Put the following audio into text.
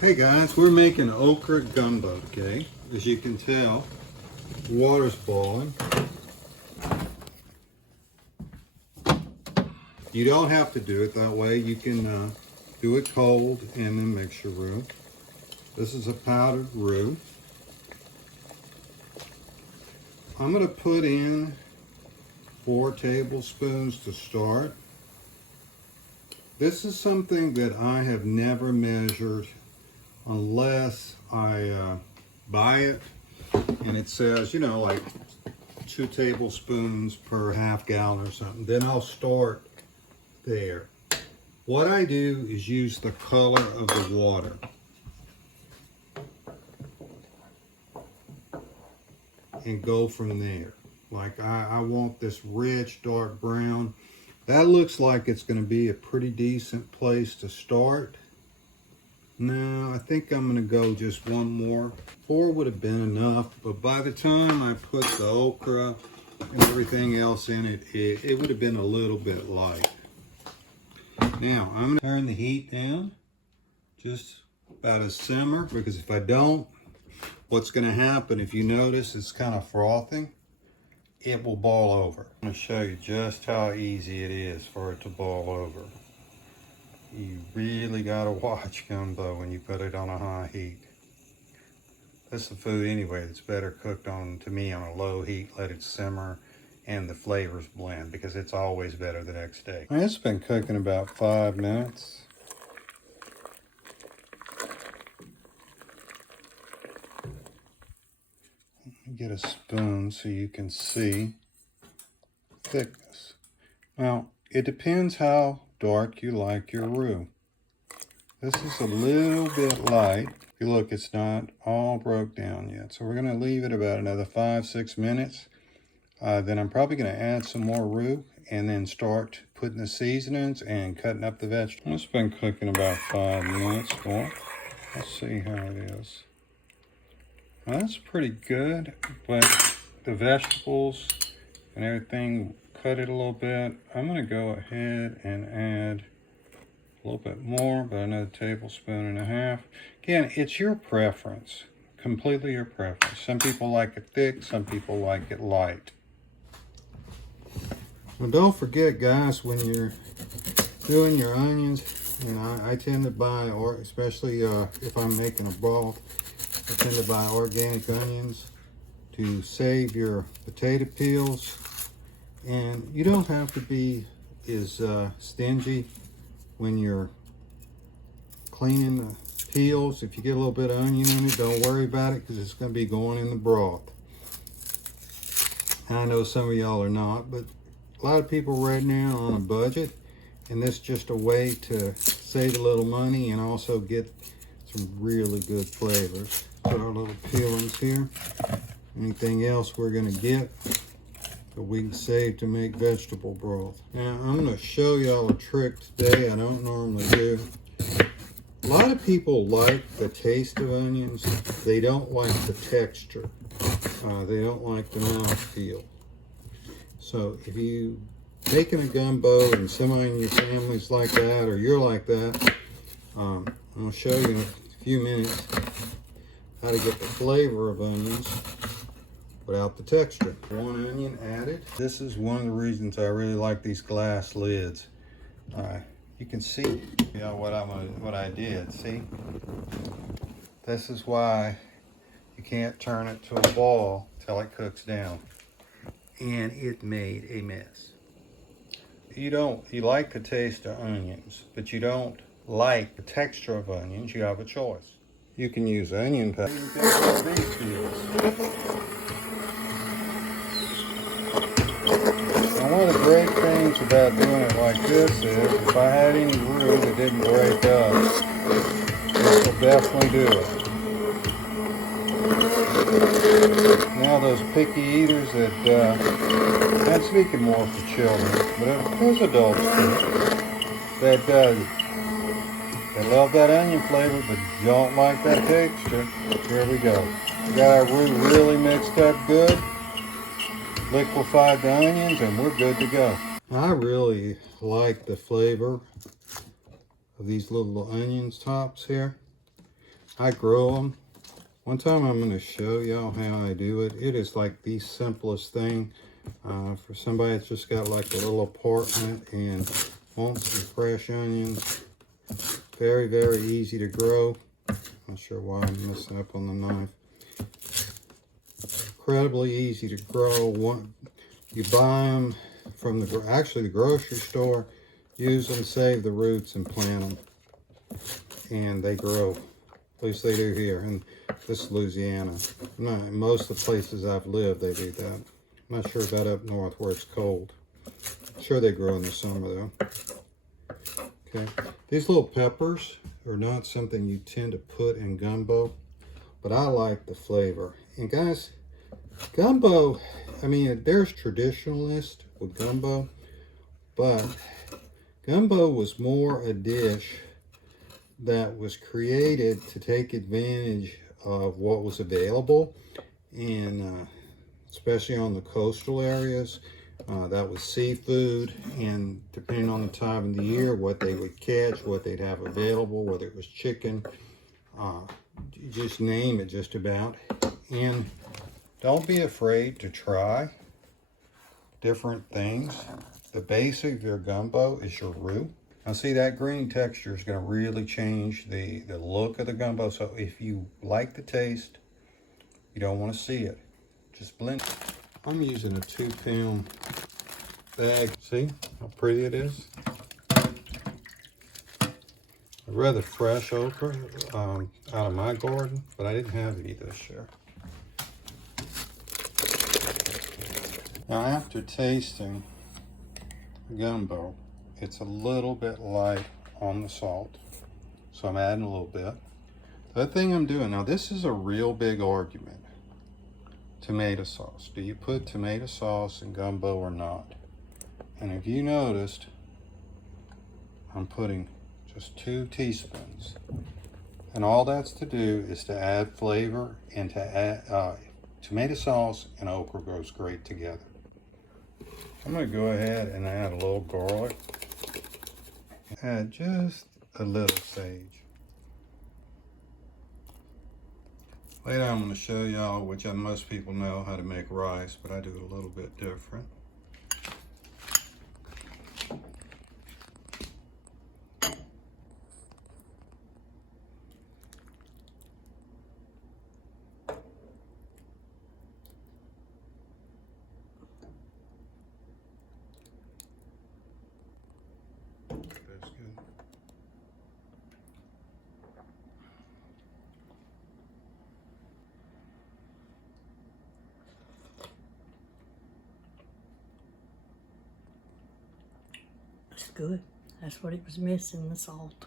Hey guys, we're making okra gumbo, okay? As you can tell, the water's boiling. You don't have to do it that way. You can do it cold and then mix your roux. This is a powdered roux. I'm going to put in 4 tablespoons to start. This is something that I have never measured unless I buy it and it says, you know, like 2 tablespoons per half gallon or something. Then I'll start there. What I do is use the color of the water. And go from there. Like I want this rich dark brown. That looks like it's going to be a pretty decent place to start. No, I think I'm going to go just one more. 4 would have been enough, but by the time I put the okra and everything else in it, it would have been a little bit light. Now, I'm going to turn the heat down just about a simmer, because if I don't, what's going to happen, if you notice it's kind of frothing, it will boil over. I'm going to show you just how easy it is for it to boil over. You really got to watch gumbo when you put it on a high heat. This is food anyway that's better cooked on, to me, on a low heat. Let it simmer and the flavors blend, because it's always better the next day. It's been cooking about 5 minutes. Get a spoon so you can see thickness. Now, it depends how dark you like your roux. This is a little bit light. If you look, it's not all broke down yet. So we're going to leave it about another 5-6 minutes. Then I'm probably going to add some more roux and then start putting the seasonings and cutting up the vegetables. It's been cooking about 5 minutes more. Let's see how it is. Well, that's pretty good, but the vegetables and everything cut it a little bit. I'm going to go ahead and add a little bit more, about another 1.5 tablespoons. Again, it's your preference, completely your preference. Some people like it thick, some people like it light. Well, don't forget, guys, when you're doing your onions, and I tend to buy, or especially if I'm making a broth, I tend to buy organic onions to save your potato peels. And you don't have to be as stingy when you're cleaning the peels. If you get a little bit of onion in it, don't worry about it, because it's going to be going in the broth. And I know some of y'all are not, but a lot of people right now are on a budget, and this is just a way to save a little money and also get some really good flavors. Put our little peelings here. Anything else we're going to get that we can save to make vegetable broth. Now I'm going to show y'all a trick today I don't normally do. A lot of people like the taste of onions. They don't like the texture. They don't like the mouthfeel. So if you making a gumbo and somebody in your family's like that, or you're like that, I'll show you in a few minutes how to get the flavor of onions without the texture. 1 onion added. This is one of the reasons I really like these glass lids. You can see, you know, what I did. See, this is why you can't turn it to a ball till it cooks down. And it made a mess. You like the taste of onions, but you don't like the texture of onions. You have a choice. You can use onion powder. Now, one of the great things about doing it like this is, if I had any roux that didn't break up, this will definitely do it. Now those picky eaters that, I'm speaking more for children, but there's adults too, they love that onion flavor, but don't like that texture. Here we go. We got our roux really mixed up good, liquefied the onions, and we're good to go. I really like the flavor of these little onions tops here. I grow them. One time I'm going to show y'all how I do it. It is like the simplest thing for somebody that's just got like a little apartment and wants some fresh onions. Very, very easy to grow. Not sure why I'm messing up on the knife. Incredibly easy to grow. You buy them from the grocery store. Use them, save the roots, and plant them. And they grow. At least they do here. And this is Louisiana. Most of the places I've lived, they do that. I'm not sure about up north where it's cold. I'm sure they grow in the summer though. Okay. These little peppers are not something you tend to put in gumbo, but I like the flavor. And guys, gumbo, I mean, there's traditionalists with gumbo, but gumbo was more a dish that was created to take advantage of what was available, and especially on the coastal areas. That was seafood, and depending on the time of the year, what they would catch, what they'd have available, whether it was chicken, just name it just about. And don't be afraid to try different things. The basic of your gumbo is your roux. Now see, that green texture is going to really change the look of the gumbo. So if you like the taste, you don't want to see it, just blend. I'm using a 2-pound bag. See how pretty it is? A rather fresh okra out of my garden, but I didn't have any this year. Now after tasting the gumbo, it's a little bit light on the salt, so I'm adding a little bit. The other thing I'm doing, now this is a real big argument. Tomato sauce. Do you put tomato sauce in gumbo or not? And if you noticed, I'm putting just 2 teaspoons. And all that's to do is to add flavor, and to add tomato sauce and okra goes great together. I'm going to go ahead and add a little garlic. Add just a little sage. Later I'm going to show y'all, which most people know how to make rice, but I do it a little bit different. That's good. It's good. That's what it was missing, the salt.